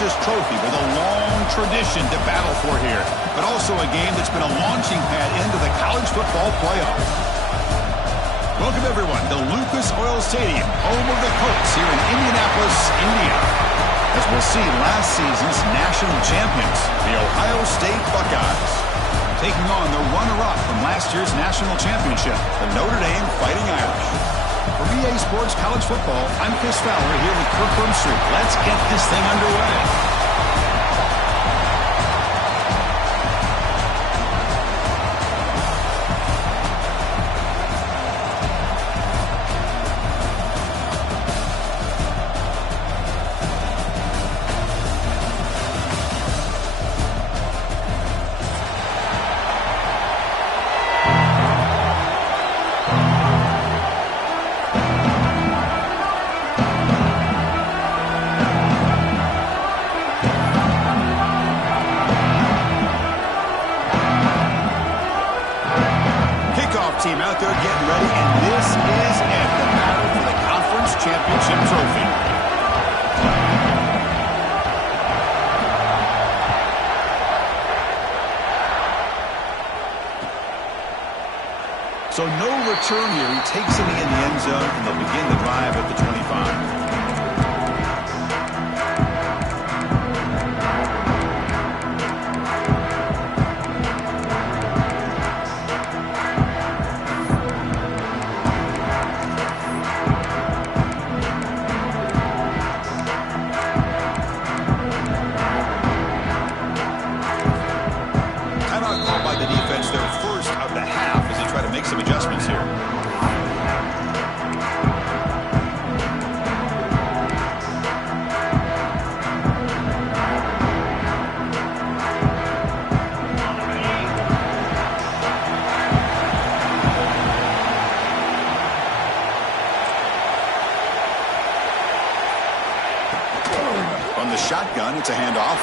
prestigious trophy with a long tradition to battle for here, but also a game that's been a launching pad into the college football playoff. Welcome, everyone, to Lucas Oil Stadium, home of the Colts here in Indianapolis, Indiana. As we'll see last season's national champions, the Ohio State Buckeyes, taking on the runner-up from last year's national championship, the Notre Dame Fighting Irish. For EA Sports College Football, I'm Chris Fowler here with Kirk Broomstreet. Let's get this thing underway. Team out there getting ready, and this is it, the battle for the conference championship trophy. So no return here. He takes it in the end zone, and they'll begin the drive at the 25. Some adjustments here. On the shotgun, it's a handoff.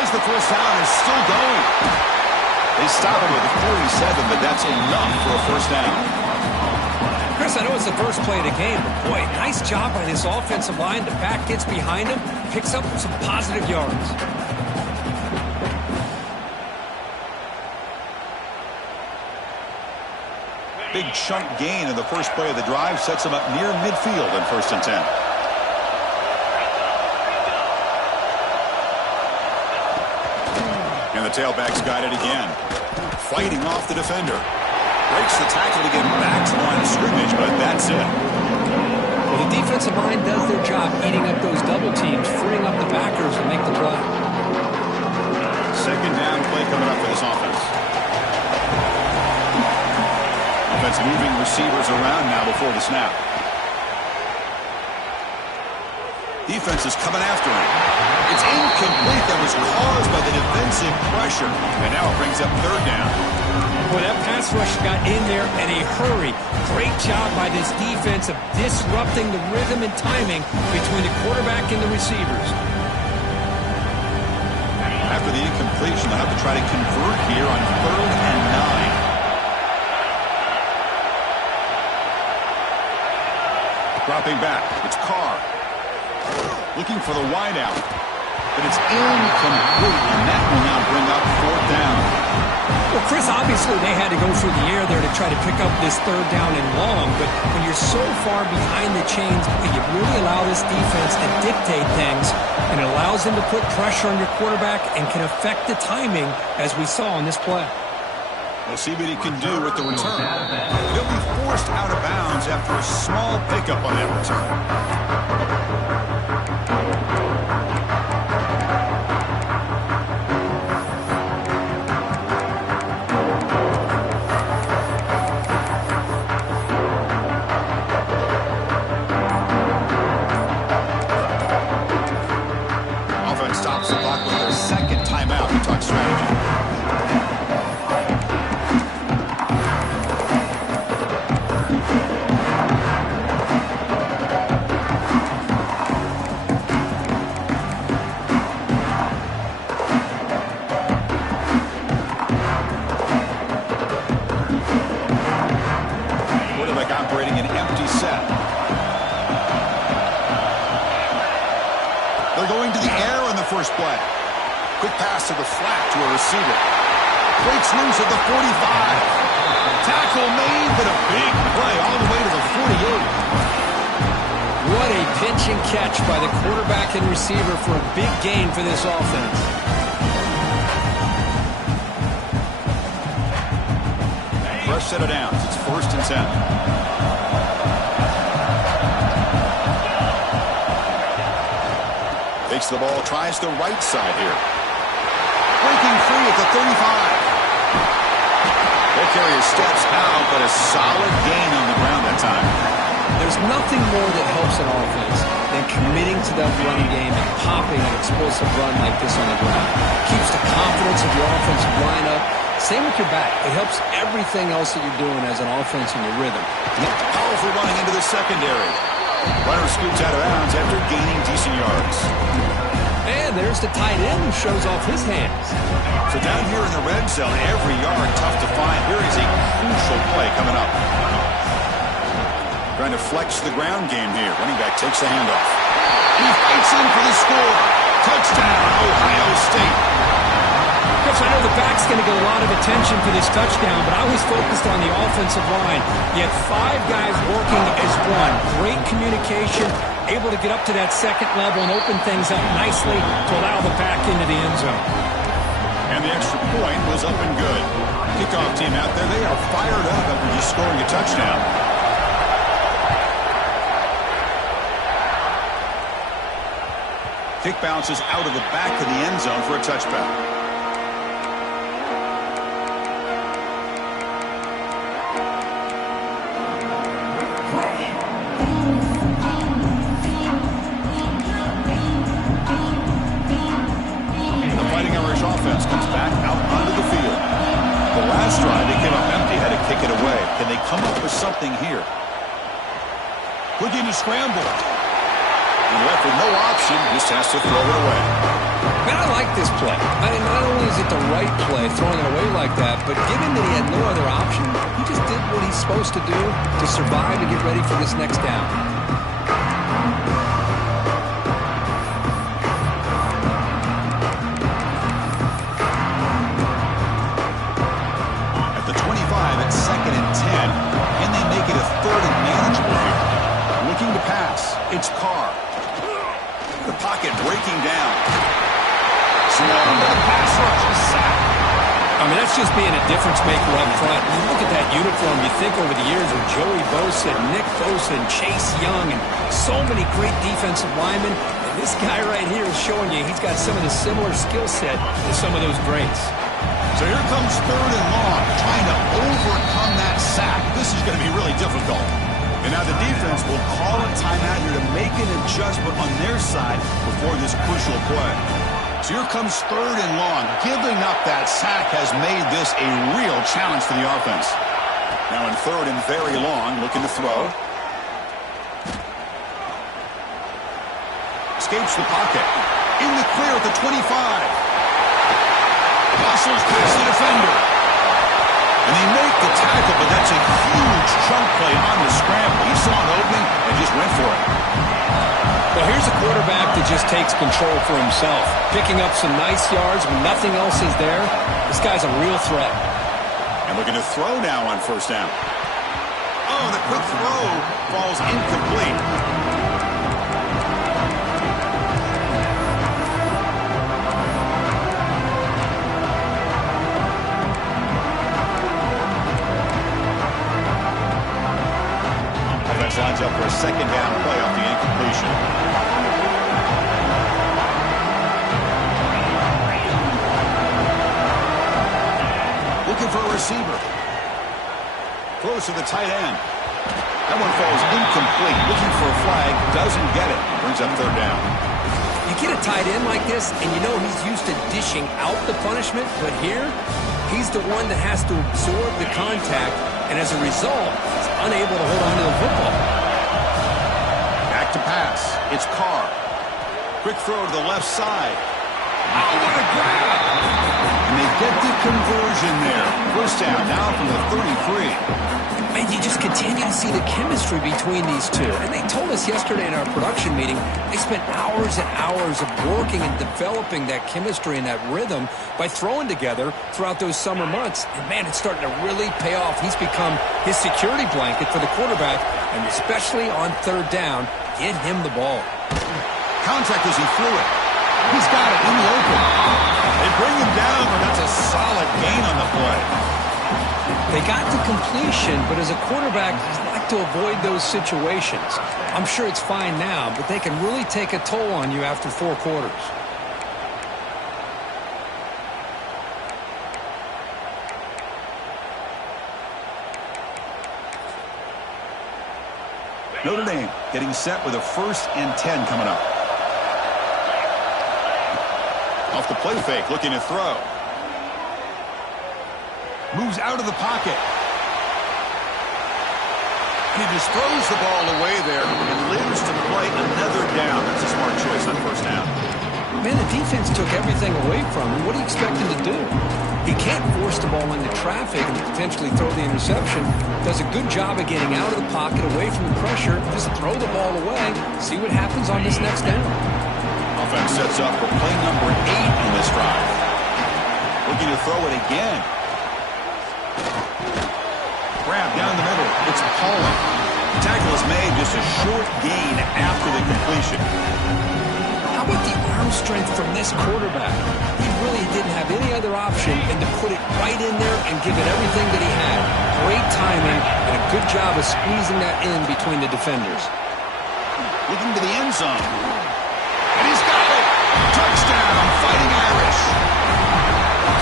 As the first down is still going. They stop him with a 47, but that's enough for a first down. Chris, I know it's the first play of the game, but boy, nice job by this offensive line. The back gets behind him, picks up some positive yards. Big chunk gain in the first play of the drive sets him up near midfield in 1st and 10. And the tailback's got it again. Fighting off the defender. Breaks the tackle to get back to the line of scrimmage, but that's it. Well, the defensive line does their job eating up those double teams, freeing up the backers to make the play. Second down play coming up for this offense. Offense moving receivers around now before the snap. Defense is coming after him. It's incomplete. That was caused by the defensive pressure. And now it brings up 3rd down. Well, that pass rush got in there in a hurry. Great job by this defense of disrupting the rhythm and timing between the quarterback and the receivers. After the incompletion, they'll have to try to convert here on 3rd and 9. Dropping back. It's Carr. Looking for the wideout, but it's incomplete, and that will now bring up 4th down. Well, Chris, obviously they had to go through the air there to try to pick up this 3rd down and long, but when you're so far behind the chains, you really allow this defense to dictate things, and it allows them to put pressure on your quarterback and can affect the timing, as we saw in this play. We'll see what he can do with the return. He'll be forced out of bounds after a small pickup on that return. Stops the clock with their 2nd timeout. We talk strategy. Quarterback operating an empty set. They're going to the air on the first play. Quick pass to the flat to a receiver. Breaks loose at the 45. Tackle made, but a big play all the way to the 48. What a pitch and catch by the quarterback and receiver for a big gain for this offense. Fresh set of downs. It's 1st and 10. Takes the ball, tries the right side here. Breaking free at the 35. Their carrier steps out, but a solid gain on the ground that time. There's nothing more that helps an offense than committing to that running game and popping an explosive run like this on the ground. Keeps the confidence of your offensive lineup. Same with your back. It helps everything else that you're doing as an offense in your rhythm. Powerful running into the secondary. Runner scoots out of bounds after gaining decent yards. And there's the tight end who shows off his hands. So down here in the red zone, every yard tough to find. Here is a crucial play coming up. Trying to flex the ground game here. Running back takes the handoff. He fights in for the score. Touchdown, Ohio State. Chris, I know the back's going to get a lot of attention for this touchdown, but I was focused on the offensive line. You had 5 guys working as one. Great communication, able to get up to that second level and open things up nicely to allow the back into the end zone. And the extra point was up and good. Kickoff team out there, they are fired up after just scoring a touchdown. Kick bounces out of the back of the end zone for a touchback. Comes back out onto the field. The last drive, they came up empty, had to kick it away. Can they come up with something here? Looking to scramble. And left with no option, just has to throw it away. Man, I like this play. I mean, not only is it the right play, throwing it away like that, but given that he had no other option, he just did what he's supposed to do to survive and get ready for this next down. It's Carr. The pocket breaking down. Slow to the pass rush. A sack. I mean, that's just being a difference maker up front. You look at that uniform, you think over the years of Joey Bosa, Nick Bosa, and Chase Young, and so many great defensive linemen. And this guy right here is showing you he's got some of the similar skill set to some of those greats. So here comes 3rd and long, trying to overcome that sack. This is going to be really difficult. And now the defense will call a timeout here to make an adjustment on their side before this crucial play. So here comes 3rd and long. Giving up that sack has made this a real challenge for the offense. Now in 3rd and very long, looking to throw. Escapes the pocket. In the clear at the 25. Muscles past the defender. And they make the tackle, but that's a huge chunk play on the scramble. He saw an opening and just went for it. Well, here's a quarterback that just takes control for himself. Picking up some nice yards when nothing else is there. This guy's a real threat. And looking to throw now on 1st down. Oh, the quick throw falls incomplete. Lines up for a 2nd down play off the incompletion. Looking for a receiver. Close to the tight end. That one falls incomplete. Looking for a flag. Doesn't get it. Brings up 3rd down. You get a tight end like this, and you know he's used to dishing out the punishment, but here, he's the one that has to absorb the contact, and as a result, he's unable to hold on to the football. Back to pass. It's Carr. Quick throw to the left side. Oh, what a grab! And they get the conversion there. First down now from the 33. Man, you just continue to see the chemistry between these two. And they told us yesterday in our production meeting, they spent hours and hours of working and developing that chemistry and that rhythm by throwing together throughout those summer months. And, man, it's starting to really pay off. He's become his security blanket for the quarterback, and especially on third down, get him the ball. Contact as he threw it. He's got it in the open. They bring him down, but that's a solid gain on the play. They got to completion, but as a quarterback, you like to avoid those situations. I'm sure it's fine now, but they can really take a toll on you after 4 quarters. Notre Dame getting set with a 1st and 10 coming up. Off the play fake, looking to throw. Moves out of the pocket. And he just throws the ball away there and lives to play another down. That's a smart choice on 1st down. Man, the defense took everything away from him. What do you expect him to do? He can't force the ball into traffic and potentially throw the interception. Does a good job of getting out of the pocket, away from the pressure. Just throw the ball away. See what happens on this next down. Offense sets up for play number 8 in this drive. Looking to throw it again. Grab down the middle. It's Pauling. The tackle is made, just a short gain after the completion. How about the arm strength from this quarterback? He really didn't have any other option than to put it right in there and give it everything that he had. Great timing and a good job of squeezing that in between the defenders. Looking to the end zone. And he's got it! Touchdown, Fighting Irish!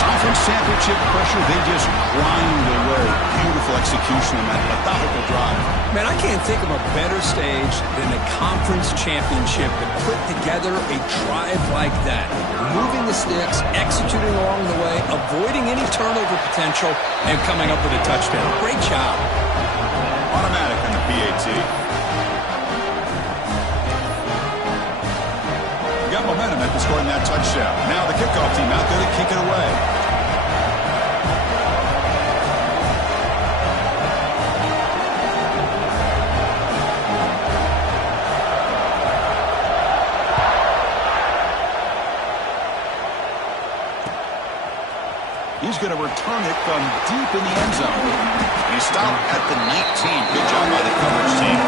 Conference championship pressure, they just grind away. Beautiful execution on that methodical drive. Man, I can't think of a better stage than the conference championship to put together a drive like that. Moving the sticks, executing along the way, avoiding any turnover potential, and coming up with a touchdown. Great job. Automatic on the PAT. We got momentum after scoring that touchdown. Now the kickoff team out there to kick it away. He's going to return it from deep in the end zone. He stopped at the 19. Good job by the coverage team.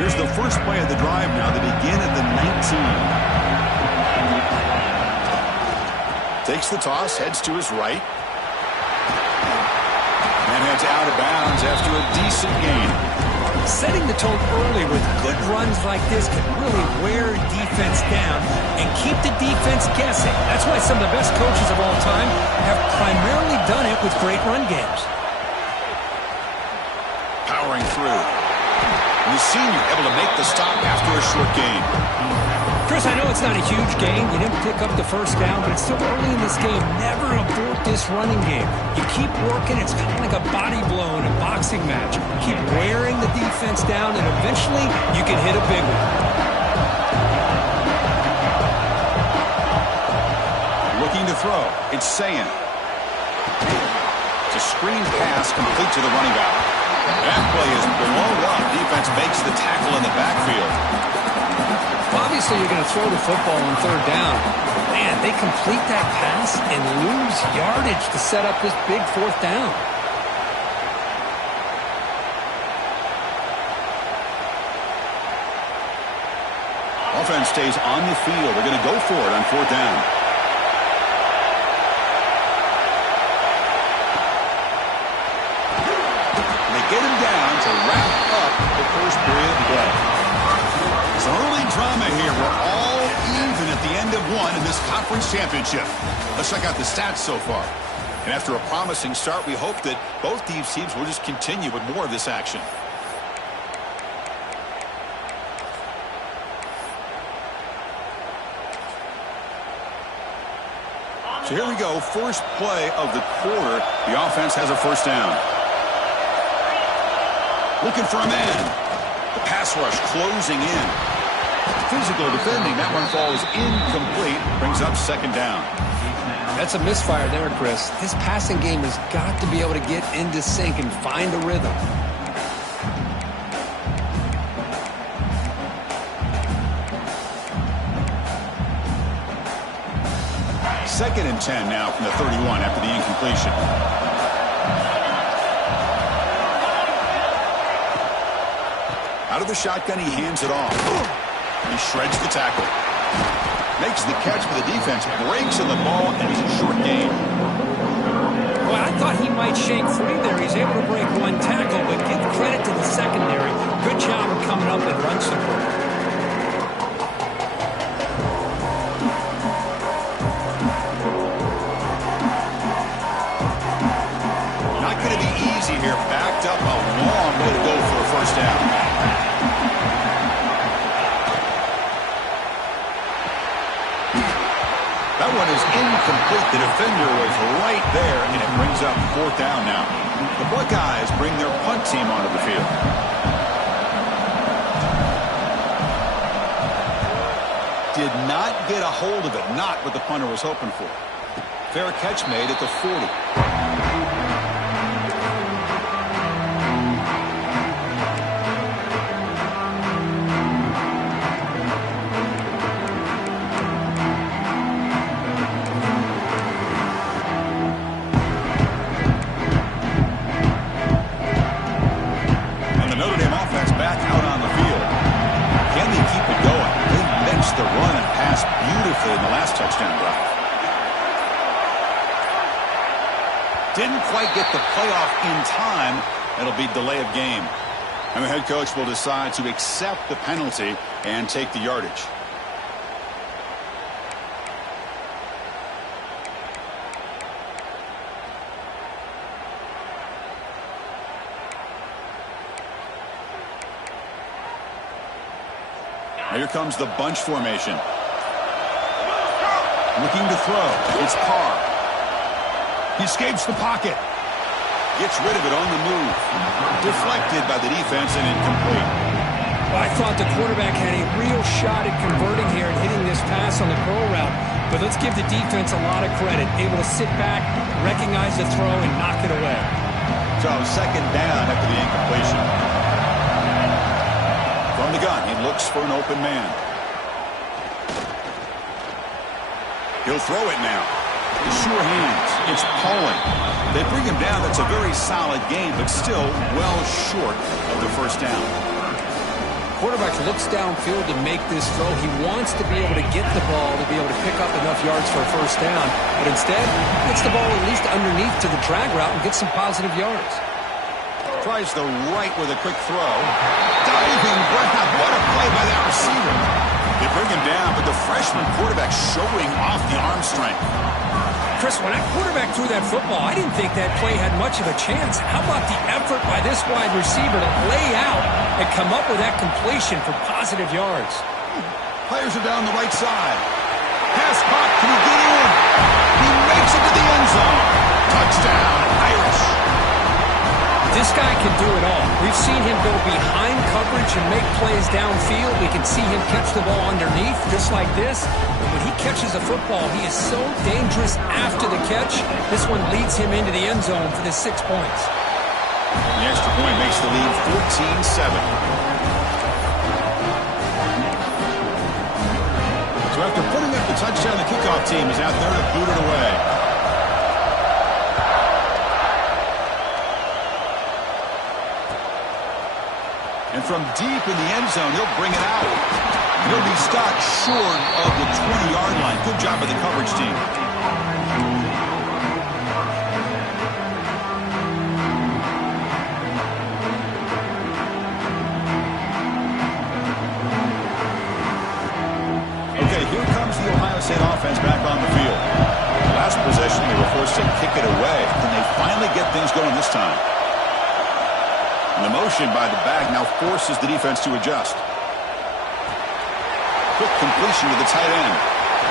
Here's the first play of the drive now. They begin at the 19. Takes the toss, heads to his right. And heads out of bounds after a decent gain. Setting the tone early with good runs like this can really wear defense down and keep the defense guessing. That's why some of the best coaches of all time have primarily done it with great run games. Powering through. And the senior able to make the stop after a short gain. Chris, I know it's not a huge gain. You didn't pick up the first down, but it's still early in this game. Never abort this running game. You keep working. It's kind of like a body blow in a boxing match. Keep wearing the defense down, and eventually you can hit a big one. Looking to throw. It's Ncaa. It's a screen pass complete to the running back. That play is blown up. Defense makes the tackle in the backfield. Obviously, you're going to throw the football on third down. Man, they complete that pass and lose yardage to set up this big 4th down. Offense stays on the field. They're going to go for it on 4th down. They get him down to wrap up the first period of play. Some early drama here. We're all even at the end of one in this conference championship. Let's check out the stats so far. And after a promising start, we hope that both these teams will just continue with more of this action. So here we go. First play of the quarter. The offense has a 1st down. Looking for a man. The pass rush closing in. Physical defending. That one falls incomplete. Brings up second down. That's a misfire there, Chris. His passing game has got to be able to get into sync and find a rhythm. Second and 10 now from the 31 after the incompletion. Out of the shotgun, he hands it off. He shreds the tackle. Makes the catch for the defense. Breaks in the ball, and he's a short gain. Well, I thought he might shake free there. He's able to break one tackle, but give credit to the secondary. Good job of coming up and run support. Here, backed up, a long way to go for a first down. That one is incomplete. The defender was right there, and it brings up fourth down now. The Buckeyes bring their punt team onto the field. Did not get a hold of it, not what the punter was hoping for. Fair catch made at the 40. In the last touchdown drive. Didn't quite get the playoff in time. It'll be delay of game. And the head coach will decide to accept the penalty and take the yardage. Now here comes the bunch formation. Looking to throw. It's Carr. He escapes the pocket. Gets rid of it on the move. Deflected by the defense and incomplete. Well, I thought the quarterback had a real shot at converting here and hitting this pass on the curl route. But let's give the defense a lot of credit. Able to sit back, recognize the throw, and knock it away. So second down after the incompletion. From the gun, he looks for an open man. He'll throw it now. The sure hands. It's Pauling. They bring him down. That's a very solid game, but still well short of the first down. Quarterback looks downfield to make this throw. He wants to be able to get the ball to be able to pick up enough yards for a first down. But instead, gets the ball at least underneath to the drag route and gets some positive yards. Tries the right with a quick throw. Diving grab. What a play by that receiver. They bring him down, but the freshman quarterback showing off the arm strength. Chris, when that quarterback threw that football, I didn't think that play had much of a chance. How about the effort by this wide receiver to lay out and come up with that completion for positive yards? Players are down the right side. Pass caught. Can he get in? He makes it to the end zone. Touchdown, Irish. This guy can do it all. We've seen him go behind coverage and make plays downfield. We can see him catch the ball underneath just like this. But when he catches a football, he is so dangerous after the catch. This one leads him into the end zone for the 6 points. The extra point makes the lead 14-7. So after putting up the touchdown, the kickoff team is out there to boot it away. And from deep in the end zone, he'll bring it out. He'll be stopped short of the 20-yard line. Good job by the coverage team. Okay, here comes the Ohio State offense back on the field. Last possession, they were forced to kick it away. Can they finally get things going this time? And the motion by the back now forces the defense to adjust. Quick completion to the tight end.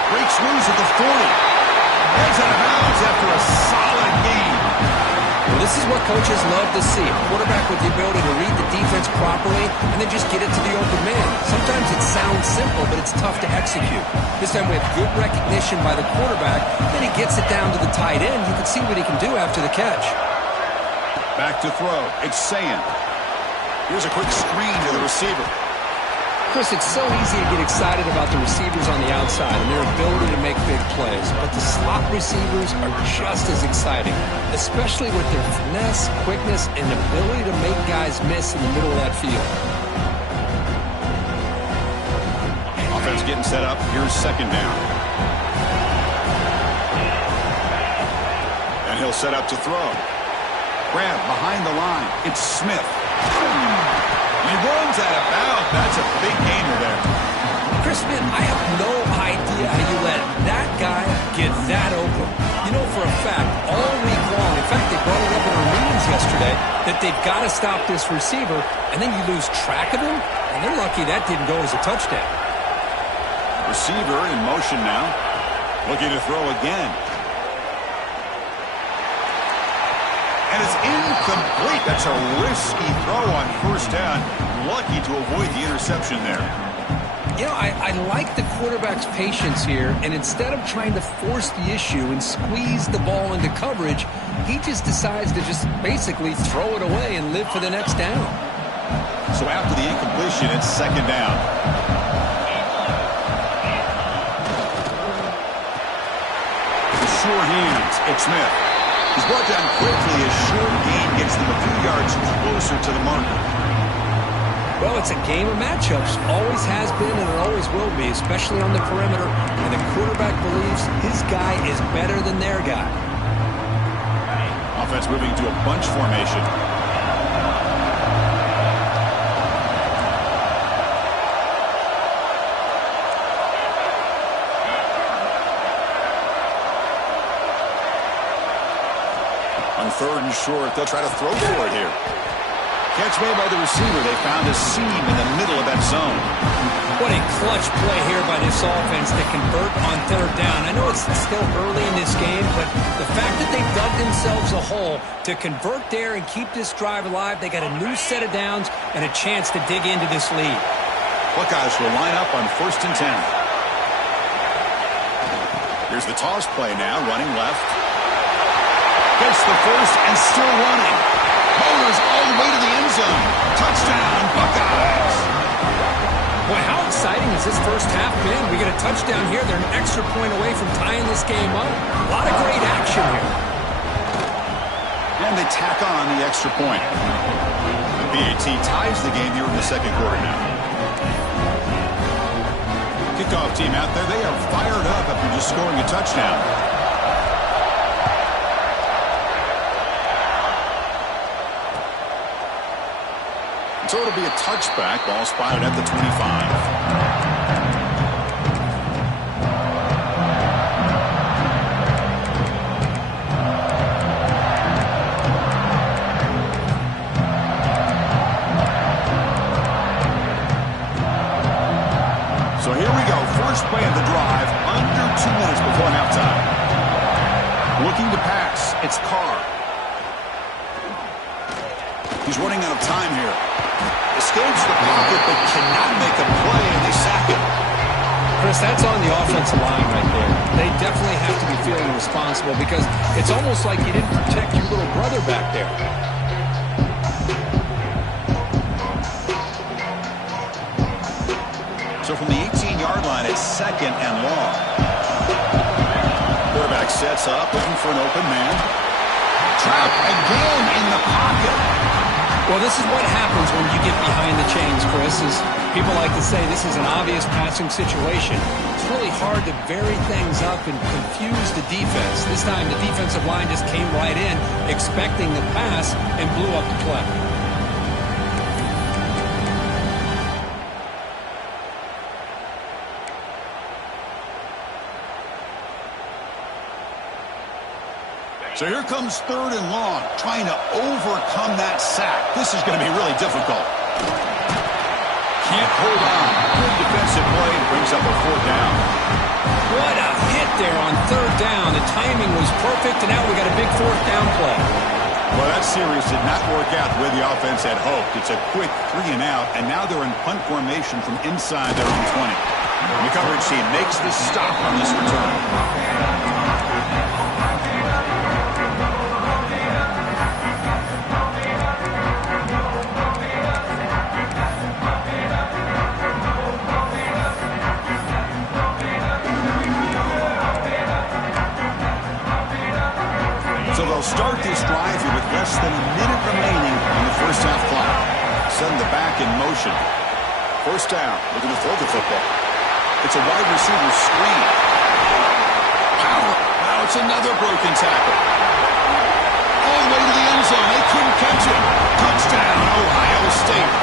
Breaks loose at the 40. Heads out of bounds after a solid game. Well, This is what coaches love to see. A quarterback with the ability to read the defense properly and then just get it to the open man. Sometimes it sounds simple, but it's tough to execute. This time we have good recognition by the quarterback. Then he gets it down to the tight end. You can see what he can do after the catch. Back to throw. It's Ncaa. Here's a quick screen to the receiver. Chris, it's so easy to get excited about the receivers on the outside and their ability to make big plays, but the slot receivers are just as exciting, especially with their finesse, quickness, and ability to make guys miss in the middle of that field. Offense getting set up. Here's second down. And he'll set up to throw. Grab behind the line. It's Smith. He runs out of bounds. That's a big gainer there. Chris, man, I have no idea how you let that guy get that open. You know for a fact, all week long, in fact, they brought it up in our meetings yesterday, that they've got to stop this receiver, and then you lose track of him, and they're lucky that didn't go as a touchdown. Receiver in motion now. Looking to throw again. And it's incomplete. That's a risky throw on first down. Lucky to avoid the interception there. You know, I like the quarterback's patience here, and instead of trying to force the issue and squeeze the ball into coverage, he just decides to just basically throw it away and live for the next down. So after the incompletion, it's second down. Short hands. It's Smith. He's brought down quickly. A short gain gets them a few yards closer to the marker. Well, it's a game of matchups. Always has been and it always will be, especially on the perimeter. And the quarterback believes his guy is better than their guy. Offense moving to a bunch formation. On third and short, they'll try to throw for it here. Catch made by the receiver. They found a seam in the middle of that zone. What a clutch play here by this offense to convert on third down. I know it's still early in this game, but the fact that they dug themselves a hole to convert there and keep this drive alive, they got a new set of downs and a chance to dig into this lead. Buckeyes will line up on 1st and 10. Here's the toss play now, running left. Gets the first and still running. Motors all the way to the end zone. Touchdown, Buckeyes. Boy, how exciting has this first half been? We get a touchdown here. They're an extra point away from tying this game up. A lot of great action here. And they tack on the extra point. The PAT ties the game here in the second quarter now. Kickoff team out there. They are fired up after just scoring a touchdown. So it'll be a touchback. Ball spotted at the 25. So here we go. First play of the drive. Under 2 minutes before halftime. Looking to pass. It's Carr. He's running out of time here. Escapes the pocket, but cannot make a play, and they sack him. Chris, that's on the offensive line right there. They definitely have to be feeling responsible because it's almost like you didn't protect your little brother back there. So from the 18-yard line, it's second and long. Quarterback sets up, looking for an open man. Trap again in the pocket. Well, this is what happens when you get behind the chains, Chris. Is people like to say this is an obvious passing situation. It's really hard to vary things up and confuse the defense. This time the defensive line just came right in, expecting the pass, and blew up the play. So here comes third and long, trying to overcome that sack. This is going to be really difficult. Can't hold on. Good defensive play and brings up a fourth down. What a hit there on third down. The timing was perfect, and now we got a big fourth down play. Well, that series did not work out the way the offense had hoped. It's a quick 3 and out, and now they're in punt formation from inside their own 20. The coverage team makes the stop on this return. So they'll start this drive here with less than a minute remaining on the first half clock. Send the back in motion. First down, looking to throw the football. It's a wide receiver screen. Power. Now it's another broken tackle. All the way to the end zone. They couldn't catch it. Touchdown, Ohio State.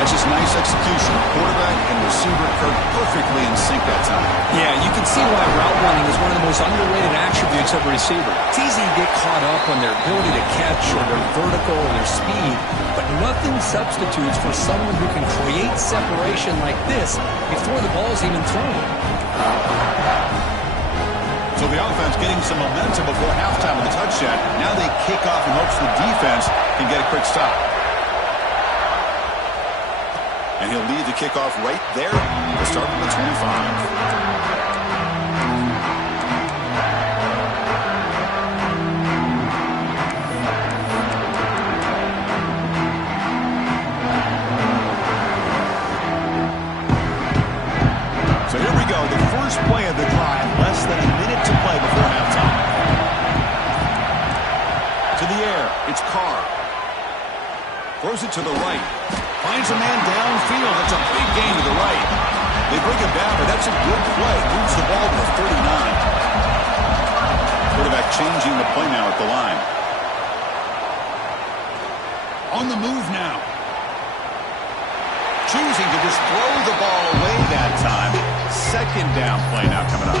That's just nice execution. Quarterback and receiver are perfectly in sync that time. Yeah, you can see why route running is one of the most underrated attributes of a receiver. It's easy to get caught up on their ability to catch or their vertical or their speed, but nothing substitutes for someone who can create separation like this before the ball's even thrown. So the offense getting some momentum before halftime with a touchdown. Now they kick off in hopes the defense can get a quick stop. And he'll lead the kickoff right there to start from the 25. So here we go, the first play of the drive, less than a minute to play before halftime. To the air, it's Carr. Throws it to the right. Finds a man downfield. That's a big gain to the right. They bring him down, but that's a good play. Moves the ball to the 39. Quarterback changing the play now at the line. On the move now. Choosing to just throw the ball away that time. Second down play now coming up.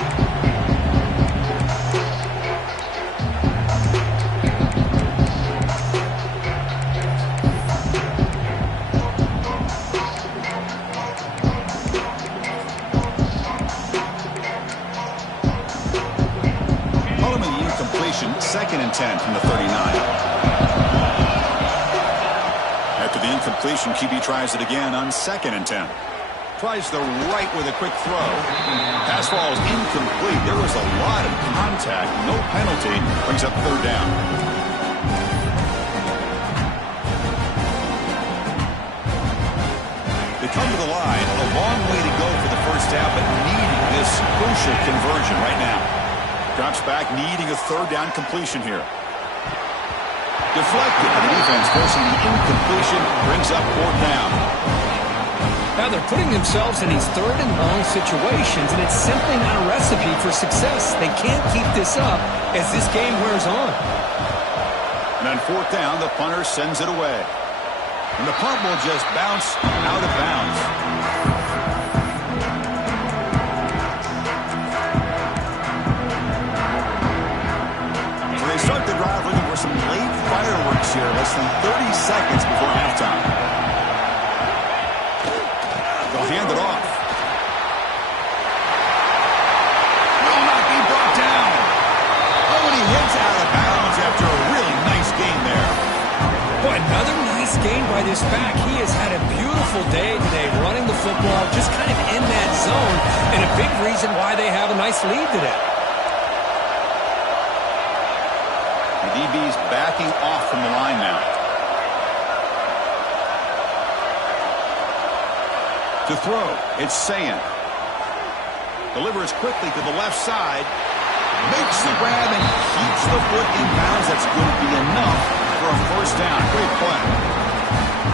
Second and 10 from the 39. After the incompletion, QB tries it again on 2nd and 10. Tries the right with a quick throw. Pass ball is incomplete. There was a lot of contact. No penalty. Brings up 3rd down. They come to the line. A long way to go for the first down, but needing this crucial conversion right now. Drops back, needing a 3rd down completion here. Deflected, and the defense forcing the incompletion, brings up 4th down. Now they're putting themselves in these 3rd and long situations, and it's simply not a recipe for success. They can't keep this up as this game wears on. And on 4th down, the punter sends it away. And the punt will just bounce out of bounds. Start the drive looking for some late fireworks here, less than 30 seconds before halftime. They'll hand it off. Will not be brought down. Oh, and he hits out of bounds after a really nice gain there. Boy, another nice gain by this back. He has had a beautiful day today running the football, just kind of in that zone, and a big reason why they have a nice lead today. DB's backing off from the line now. To throw, it's Ncaa. Delivers quickly to the left side. Makes the grab and keeps the foot in bounds. That's going to be enough for a first down. Great play.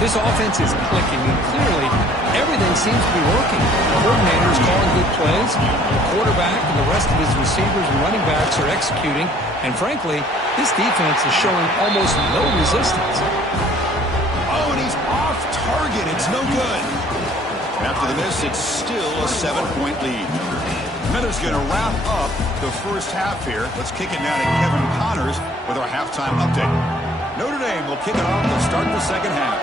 This offense is clicking, and clearly everything seems to be working. The coordinator is calling good plays. The quarterback and the rest of his receivers and running backs are executing. And frankly, this defense is showing almost no resistance. Oh, and he's off target. It's no good. After the miss, it's still a 7-point lead. Miller's going to wrap up the first half here. Let's kick it now to Kevin Connors with our halftime update. Notre Dame will kick it off to start the second half.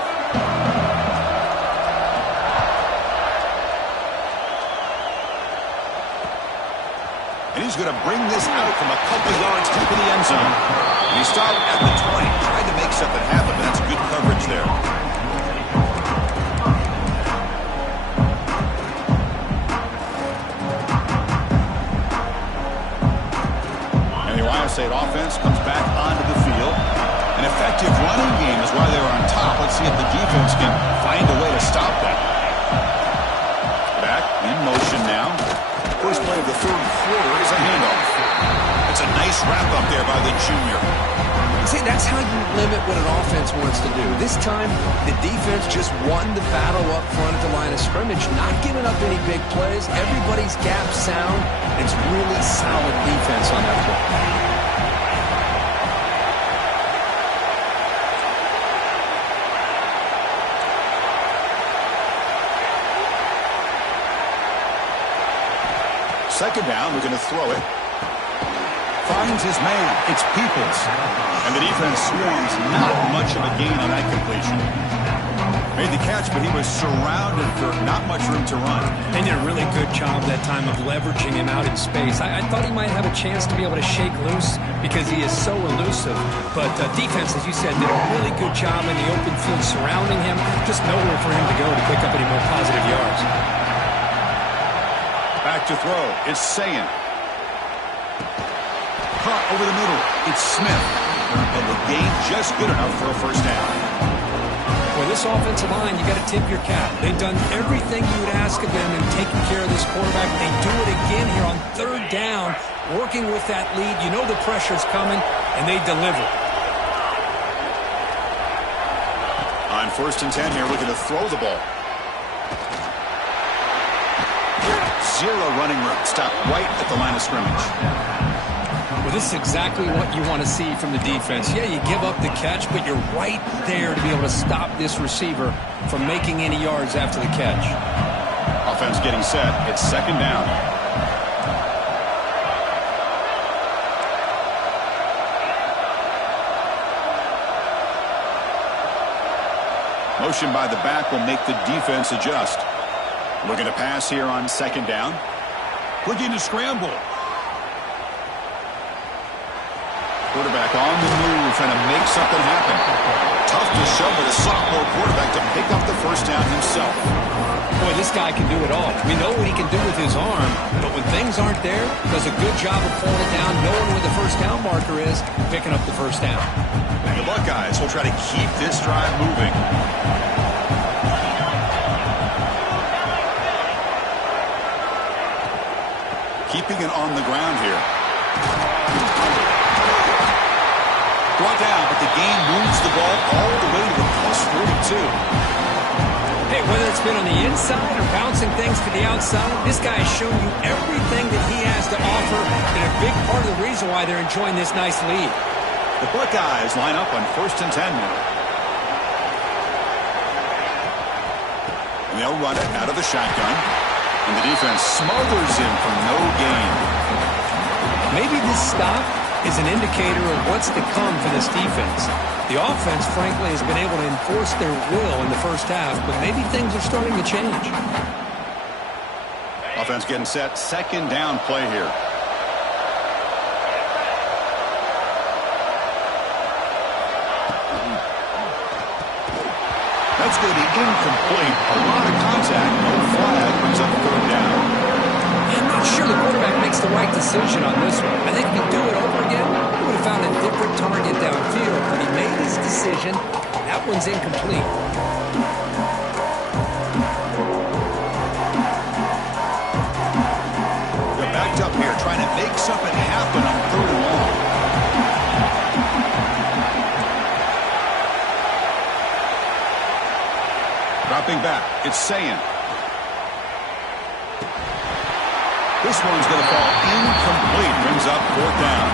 And he's going to bring this out from a couple yards deep in the end zone. And he stopped at the 20. Tried to make something happen, but that's good coverage there. And the Ohio State offense comes back onto the field. An effective running game is why they're on top. Let's see if the defense can find a way to stop that. Back in motion now. First play of the third quarter is a handoff. It's a nice wrap-up there by the junior. See, that's how you limit what an offense wants to do. This time, the defense just won the battle up front at the line of scrimmage, not giving up any big plays. Everybody's gap sound. It's really solid defense on that play. Second down, we're going to throw it. Finds his man. It's Peoples. And the defense swarms. Not much of a gain on that completion. Made the catch, but he was surrounded for not much room to run. They did a really good job that time of leveraging him out in space. I thought he might have a chance to be able to shake loose because he is so elusive. But defense, as you said, did a really good job in the open field surrounding him. Just nowhere for him to go to pick up any more positive yards. Back to throw. It's Ncaa. Caught over the middle. It's Smith. And the gain just good enough for a first down. For this offensive line, you got to tip your cap. They've done everything you would ask of them in taking care of this quarterback. They do it again here on third down, working with that lead. You know the pressure's coming, and they deliver. On 1st and 10 here, we're going to throw the ball. Zero running room. Stop right at the line of scrimmage. Well, this is exactly what you want to see from the defense. Yeah, you give up the catch, but you're right there to be able to stop this receiver from making any yards after the catch. Offense getting set. It's second down. Motion by the back will make the defense adjust. Looking to pass here on second down. Looking to scramble. Quarterback on the move, trying to make something happen. Tough to show with a sophomore quarterback to pick up the first down himself. Boy, this guy can do it all. We know what he can do with his arm, but when things aren't there, does a good job of pulling it down, knowing where the first down marker is, picking up the first down. And the Buckeyes will try to keep this drive moving. Keeping it on the ground here. Brought down, but the game moves the ball all the way to the +42. Hey, whether it's been on the inside or bouncing things to the outside, this guy has shown you everything that he has to offer, and a big part of the reason why they're enjoying this nice lead. The Buckeyes line up on 1st and 10 now. And they'll run it out of the shotgun. And the defense smothers him for no gain. Maybe this stop is an indicator of what's to come for this defense. The offense, frankly, has been able to enforce their will in the first half, but maybe things are starting to change. Offense getting set. Second down play here. That's going to be incomplete. A lot of contact. No flag. Brings up third down. I'm not sure the quarterback makes the right decision on this one. I think if you do it over again, he would have found a different target downfield, but he made his decision. That one's incomplete. They're backed up here trying to make something happen on third and long. Dropping back, it's Ncaa. This one's going to fall incomplete. Brings up fourth down.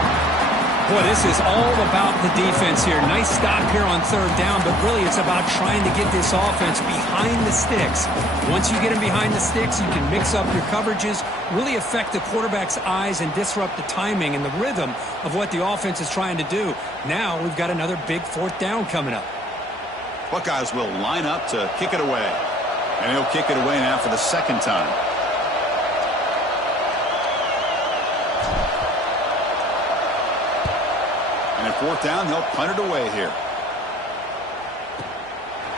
Boy, this is all about the defense here. Nice stop here on third down, but really it's about trying to get this offense behind the sticks. Once you get them behind the sticks, you can mix up your coverages, really affect the quarterback's eyes and disrupt the timing and the rhythm of what the offense is trying to do. Now we've got another big fourth down coming up. Buckeyes will line up to kick it away. And he'll kick it away now for the second time. fourth down, they'll punt it away here.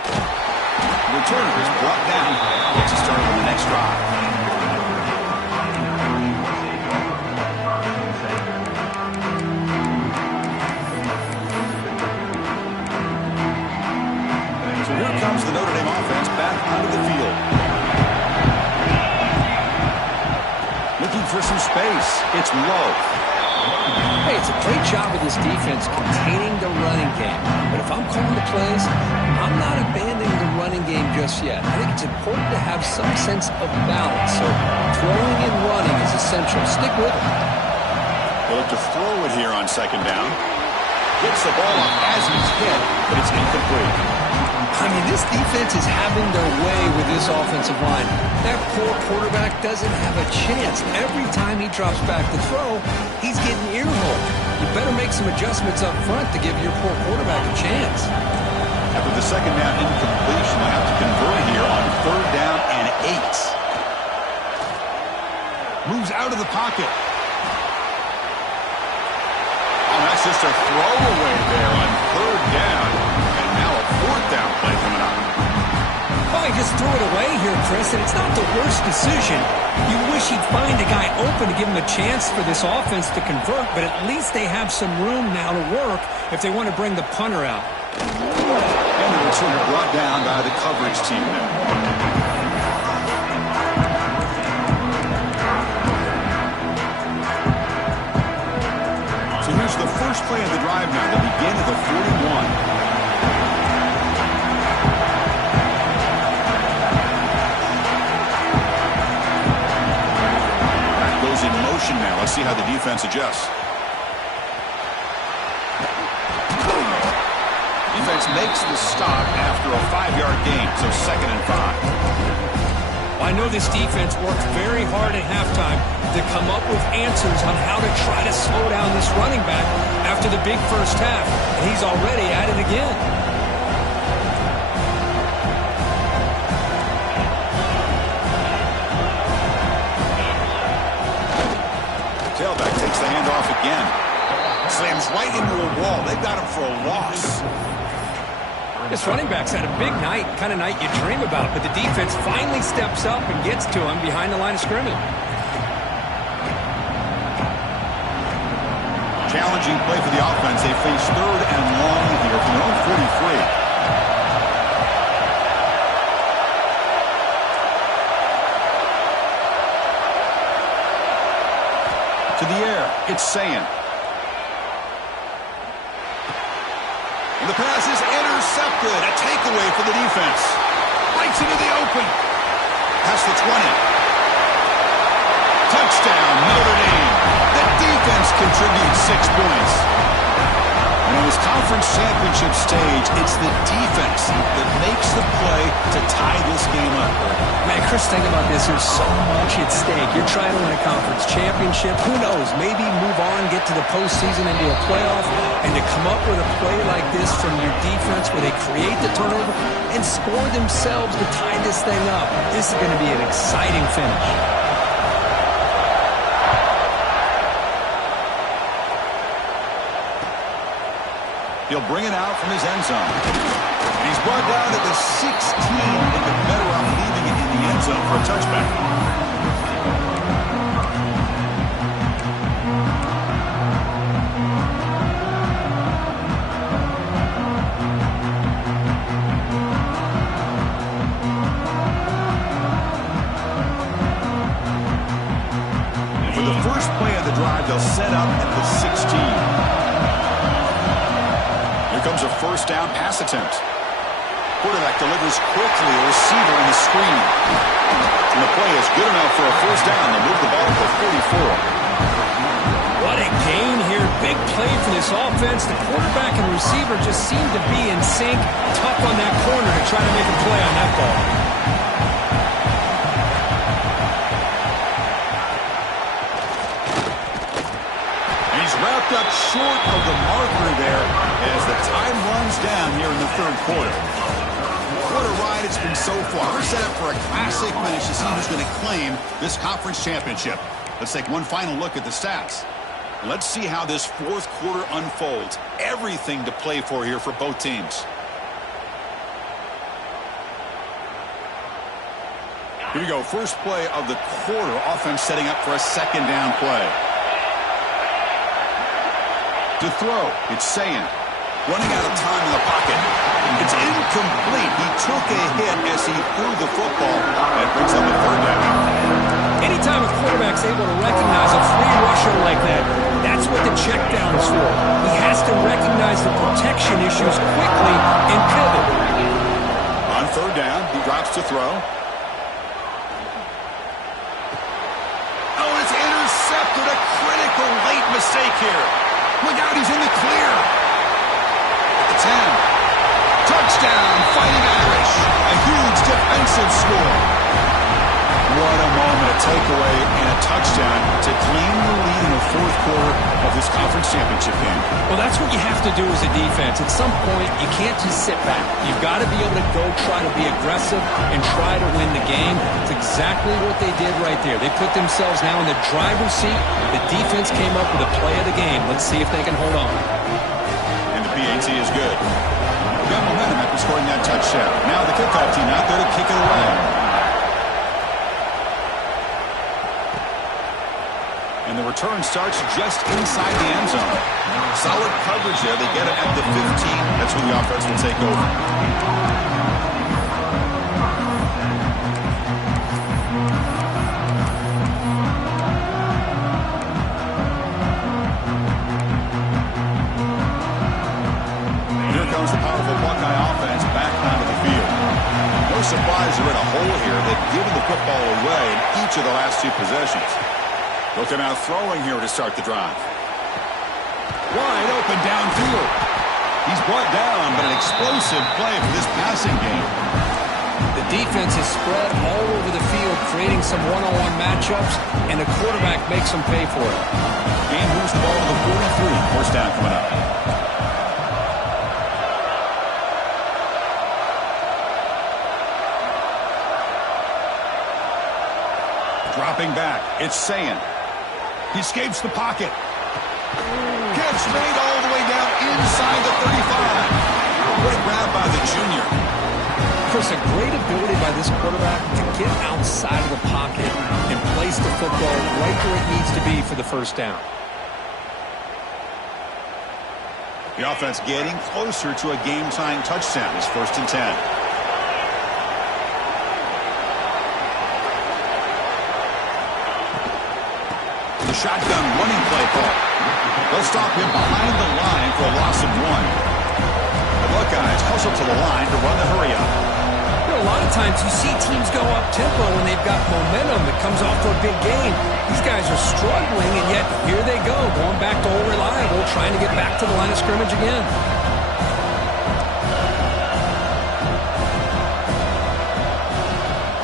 The returner is brought down. Gets us started on the next drive. Here comes the Notre Dame offense back onto the field. Looking for some space. It's low. Hey, it's a great job of this defense containing the running game. But if I'm calling the plays, I'm not abandoning the running game just yet. I think it's important to have some sense of balance. So throwing and running is essential. Stick with it. They'll look to throw it here on second down. Gets the ball off as he's hit, but it's incomplete. I mean, this defense is having their way with this offensive line. That poor quarterback doesn't have a chance. Every time he drops back to throw, he's getting earholed. You better make some adjustments up front to give your poor quarterback a chance. After the second down incompletion, they'll have to convert here on third down and 8. Moves out of the pocket. Oh, that's just a throwaway there on third down. And now a fourth down play coming up. Well, he just threw it away here, Chris, and it's not the worst decision. You wish he'd find a guy open to give him a chance for this offense to convert, but at least they have some room now to work if they want to bring the punter out. And the returner brought down by the coverage team now. So here's the first play of the drive now. They begin at the 41. In motion now. Let's see how the defense adjusts. Defense makes the stop after a 5-yard gain, so 2nd and 5. Well, I know this defense worked very hard at halftime to come up with answers on how to try to slow down this running back after the big first half, and he's already at it again. Tailback takes the handoff again. Slams right into a wall. They've got him for a loss. This running back's had a big night, kind of night you dream about, but the defense finally steps up and gets to him behind the line of scrimmage. Challenging play for the offense. They face third and long here from their own 43. To the air, it's Ncaa. And the pass is intercepted. A takeaway for the defense. Right into the open. Past the 20. Touchdown, Notre Dame. The defense contributes 6 points. And on this conference championship stage, it's the defense that makes the play to tie this game up. Man, Chris, think about this. There's so much at stake. You're trying to win a conference championship. Who knows? Maybe move on, get to the postseason, into a playoff, and to come up with a play like this from your defense where they create the turnover and score themselves to tie this thing up. This is going to be an exciting finish. He'll bring it out from his end zone. And he's brought down at the 16, and they're better off leaving it in the end zone for a touchback. And for the first play of the drive, they'll set up at the 16. Here comes a first down pass attempt. Quarterback delivers quickly, a receiver in the screen. And the play is good enough for a first down. They'll move the ball to the 44. What a gain here. Big play for this offense. The quarterback and receiver just seem to be in sync. Tough on that corner to try to make a play on that ball. Wrapped up short of the marker there as the time runs down here in the third quarter. What a ride it's been so far. We're set up for a classic finish to see who's going to claim this conference championship. Let's take one final look at the stats. Let's see how this fourth quarter unfolds. everything to play for here for both teams. Here we go. First play of the quarter. Offense setting up for a second down play. To throw, it's Ncaa. Running out of time in the pocket. It's incomplete. He took a hit as he threw the football. That brings up a third down. Anytime a quarterback's able to recognize a free rusher like that, that's what the check down is for. He has to recognize the protection issues quickly and pivot. On third down, he drops to throw. Oh, it's intercepted. A critical late mistake here. Look out, he's in the clear. At the 10. Touchdown, Fighting Irish. A huge defensive score. What a moment, a takeaway and a touchdown to claim the lead in the fourth quarter of this conference championship game. Well, that's what you have to do as a defense. At some point, you can't just sit back. You've got to be able to go try to be aggressive and try to win the game. It's exactly what they did right there. They put themselves now in the driver's seat. The defense came up with a play of the game. Let's see if they can hold on. And the PAT is good. Got momentum after scoring that touchdown. Now the kickoff team out there to kick it away. And the return starts just inside the end zone. Solid coverage there. They get it at the 15. That's when the offense will take over. And here comes the powerful Buckeye offense back onto the field. No surprise they're in a hole here. They've given the football away in each of the last two possessions. Looking out throwing here to start the drive. Wide open downfield. He's brought down, but an explosive play for this passing game. The defense is spread all over the field, creating some one-on-one matchups, and the quarterback makes them pay for it. Game moves the ball to the 43. First down coming up. Dropping back, it's Ncaa. He escapes the pocket. Catch made all the way down inside the 35. What a grab by the junior. Chris, a great ability by this quarterback to get outside of the pocket and place the football right where it needs to be for the first down. The offense getting closer to a game-tying touchdown. It's 1st and 10. The shotgun running play call. They'll stop him behind the line for a loss of 1. The Buckeyes hustle to the line to run the hurry up. You know, a lot of times you see teams go up-tempo when they've got momentum that comes off for a big gain. These guys are struggling, and yet here they go, going back to old reliable, trying to get back to the line of scrimmage again.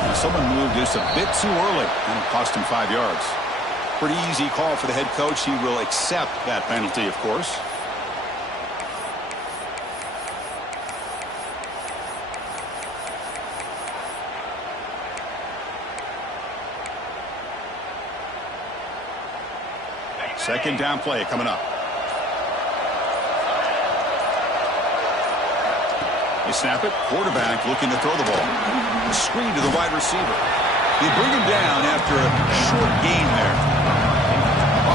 Now, someone moved just a bit too early, and it cost him 5 yards. Pretty easy call for the head coach. He will accept that penalty, of course. Second down play coming up. They snap it. Quarterback looking to throw the ball. A screen to the wide receiver. They bring him down after a short gain there.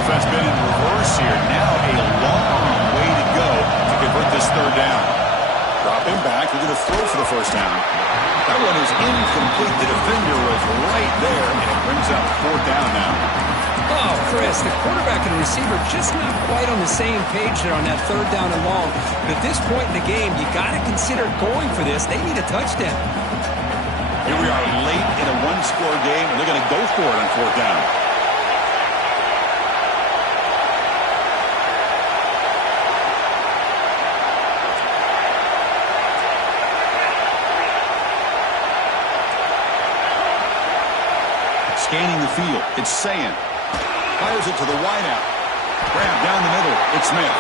Offense been in reverse here. Now a long way to go to convert this third down. Dropping back. They're going to throw for the first down. That one is incomplete. The defender was right there, and it brings up 4th down now. Oh, Chris, the quarterback and the receiver just not quite on the same page there on that 3rd down and long. But at this point in the game, you got to consider going for this. They need a touchdown. Here we are late in a one-score game, and they're going to go for it on 4th down. Scanning the field, it's Ncaa. Fires it to the wideout. Grab down the middle, it's Smith.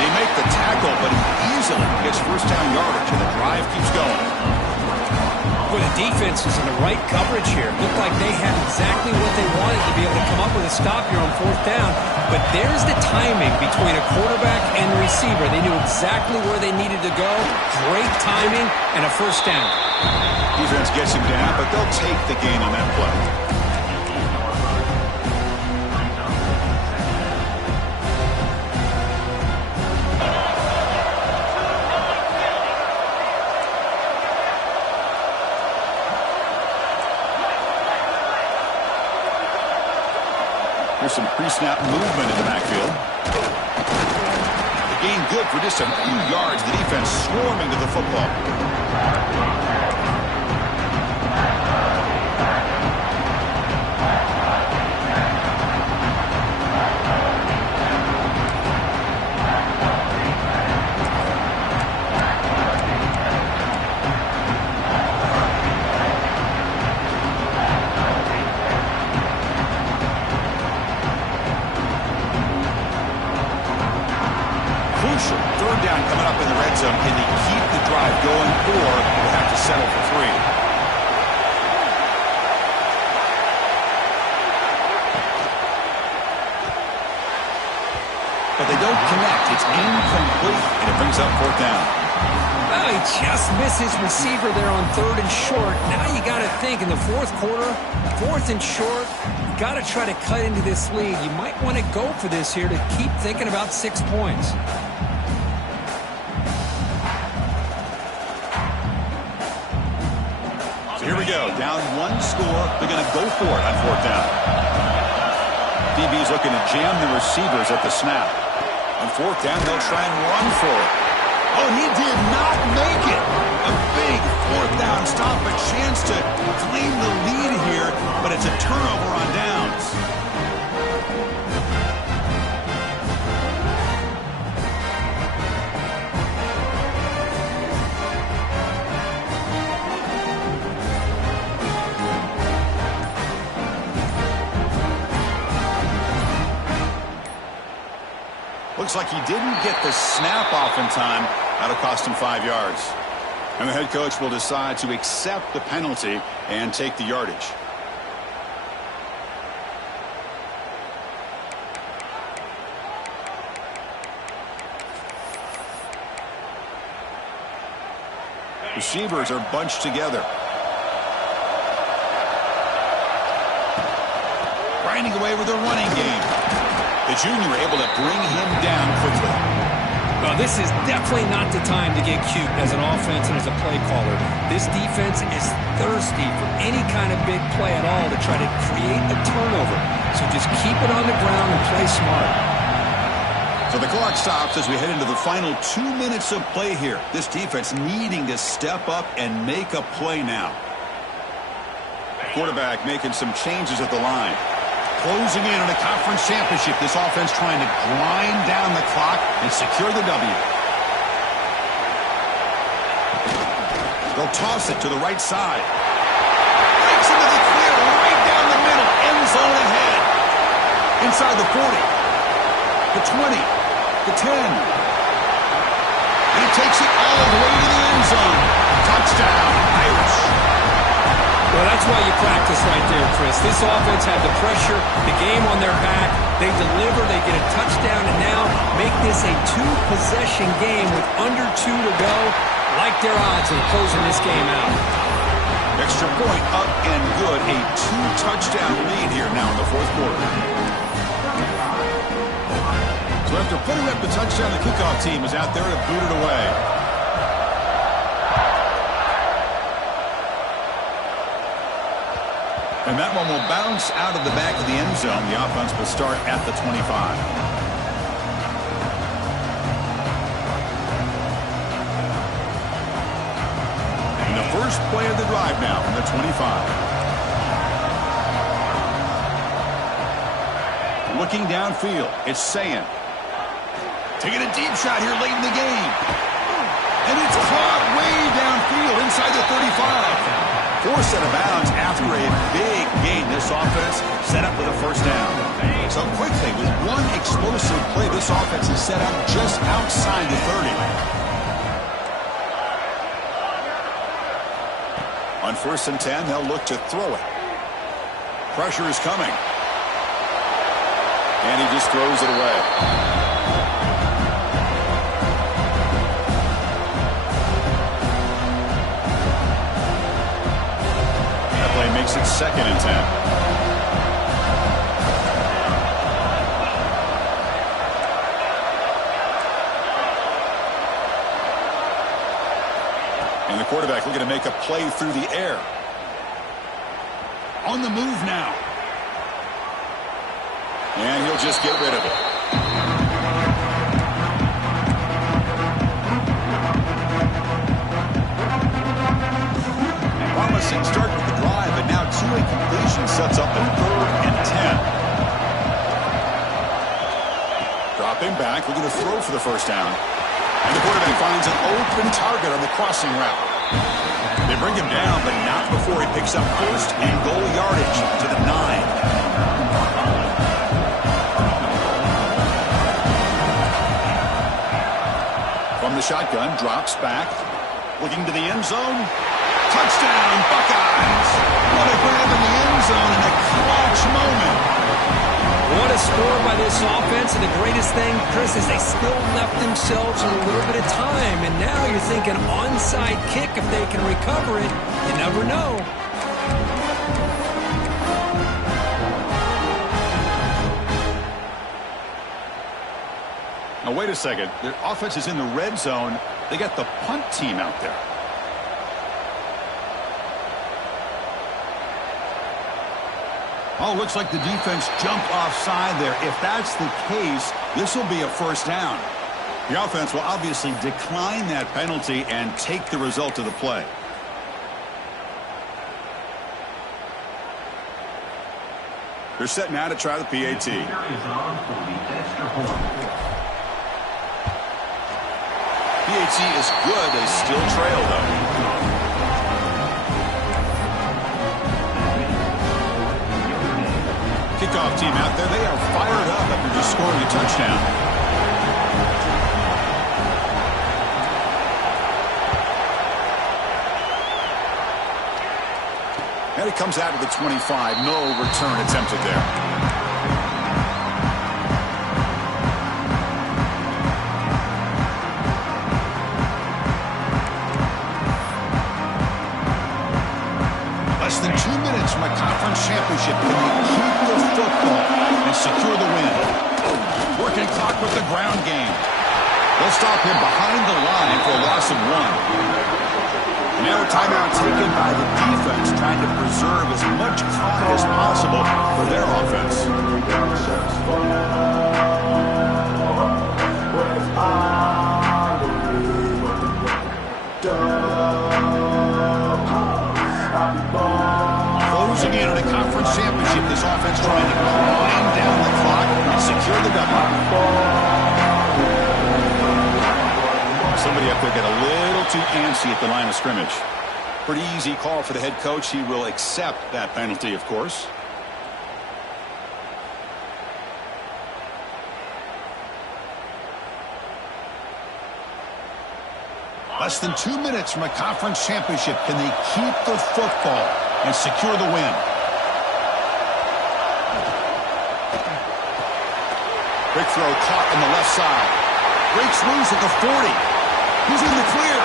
They make the tackle, but he easily gets first down yardage, and the drive keeps going. Well, the defense was in the right coverage here. Looked like they had exactly what they wanted to be able to come up with a stop here on fourth down. But there's the timing between a quarterback and the receiver. They knew exactly where they needed to go. Great timing and a first down. Defense gets him down, but they'll take the gain on that play. Here's some pre-snap movement in the backfield. The gain good for just a few yards. The defense swarming to the football. Third down coming up in the red zone. Can they keep the drive going, or will have to settle for 3? But they don't connect. It's incomplete, and it brings up fourth down. Well, he just missed his receiver there on 3rd and short. Now you got to think in the fourth quarter, 4th and short, you got to try to cut into this lead. You might want to go for this here to keep thinking about 6 points. Here we go. Down 1 score. They're going to go for it on 4th down. DB's looking to jam the receivers at the snap. On 4th down, they'll try and run for it. Oh, he did not make it. A big 4th down stop. A chance to claim the lead here, but it's a turnover on downs. Looks like he didn't get the snap off in time. That'll cost him 5 yards. And the head coach will decide to accept the penalty and take the yardage. Receivers are bunched together. Grinding away with a running game. The junior able to bring him down quickly. Well, this is definitely not the time to get cute as an offense and as a play caller. This defense is thirsty for any kind of big play at all to try to create a turnover. So just keep it on the ground and play smart. So the clock stops as we head into the final 2 minutes of play here. This defense needing to step up and make a play now. Quarterback making some changes at the line. Closing in on a conference championship. This offense trying to grind down the clock and secure the W. They'll toss it to the right side. Breaks into the clear right down the middle. End zone ahead. Inside the 40. The 20. The 10. And he takes it all the way to the end zone. Touchdown, Irish. Well, that's why you practice right there, Chris. This offense had the pressure, the game on their back. They deliver, they get a touchdown, and now make this a 2-possession game with under 2 to go. Like their odds of closing this game out. Extra point up and good. A 2-touchdown lead here now in the fourth quarter. So after putting up the touchdown, the kickoff team is out there to boot it away. And that one will bounce out of the back of the end zone. The offense will start at the 25. And the first play of the drive now from the 25. Looking downfield, it's Ncaa. Taking a deep shot here late in the game. And it's caught way downfield inside the 35. Forced out of bounds after a big gain. This offense set up with a first down. So quickly, with one explosive play, this offense is set up just outside the 30. On 1st and 10, they'll look to throw it. Pressure is coming. And he just throws it away. That play makes it 2nd and 10. And the quarterback looking to make a play through the air. On the move now. And he'll just get rid of it. Promising start with the drive, but now 2 incompletions sets up a 3rd and 10. Dropping back, looking to throw for the first down. And the quarterback finds an open target on the crossing route. They bring him down, but not before he picks up 1st and goal yardage to the 9. From the shotgun, drops back, looking to the end zone. Touchdown, Buckeyes! What a grab in the end zone in a clutch moment. What a score by this offense, and the greatest thing, Chris, is they still left themselves a little bit of time, and now you're thinking onside kick if they can recover it. You never know. Now, wait a second. Their offense is in the red zone. They got the punt team out there. Oh, looks like the defense jumped offside there. If that's the case, this will be a 1st down. The offense will obviously decline that penalty and take the result of the play. They're set now to try the PAT. PAT is good. They still trail, though. Kickoff team out there. They are fired up after just scoring a touchdown. And it comes out to the 25. No return attempted there. Less than 2 minutes from a conference championship. Can they keep the football and secure the win? Working clock with the ground game. They'll stop him behind the line for a loss of 1. Now a timeout taken by the defense, trying to preserve as much clock as possible for their offense. Closing in on a conference championship, this offense trying to grind down the clock and secure the W. Somebody up there got a little too antsy at the line of scrimmage. Pretty easy call for the head coach. He will accept that penalty, of course. Less than 2 minutes from a conference championship. Can they keep the football and secure the win? Quick throw caught on the left side. Breaks loose at the 40. He's in the clear.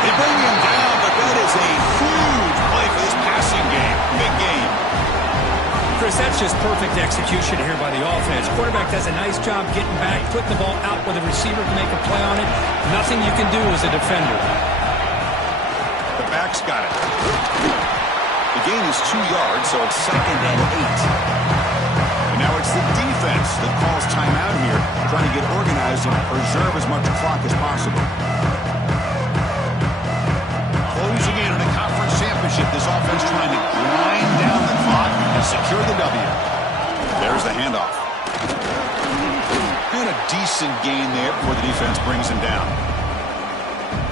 They bring him down, but that is a huge play for this passing game. Big game. Chris, that's just perfect execution here by the offense. Quarterback does a nice job getting back, putting the ball out where the receiver can make a play on it. Nothing you can do as a defender. The back's got it. The gain is 2 yards, so it's 2nd and 8. And now it's the defense that calls timeout here, trying to get organized and preserve as much clock as possible. Closing in on a conference championship, this offense trying to grind down the clock and secure the W. There's the handoff. And a decent gain there before the defense brings him down.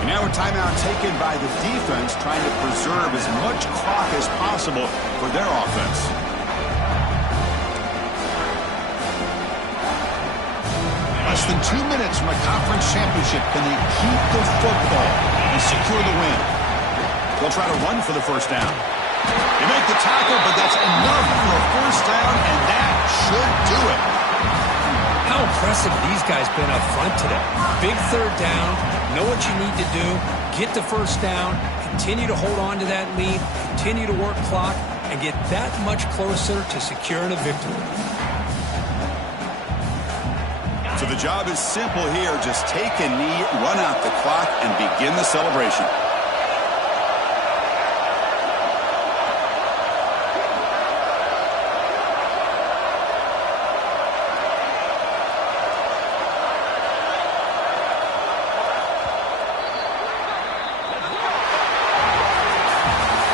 And now a timeout taken by the defense, trying to preserve as much clock as possible for their offense. Less less than 2 minutes from a conference championship. Can they keep the football and secure the win? They'll try to run for the first down. They make the tackle, but that's enough for a first down, and that should do it. How impressive these guys been up front today. Big third down, know what you need to do, get the first down, continue to hold on to that lead, continue to work clock, and get that much closer to securing a victory. So the job is simple here. Just take a knee, run out the clock, and begin the celebration.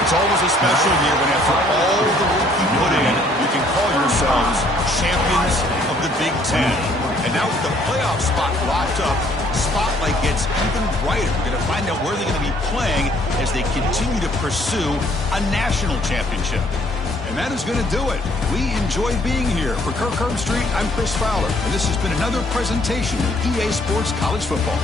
It's always a special year when after all the work you put in, you can call yourselves champions of the Big Ten. And now with the playoff spot locked up, spotlight gets even brighter. We're going to find out where they're going to be playing as they continue to pursue a national championship. And that is going to do it. We enjoy being here. For Kirk Herbstreit, I'm Chris Fowler, and this has been another presentation of EA Sports College Football.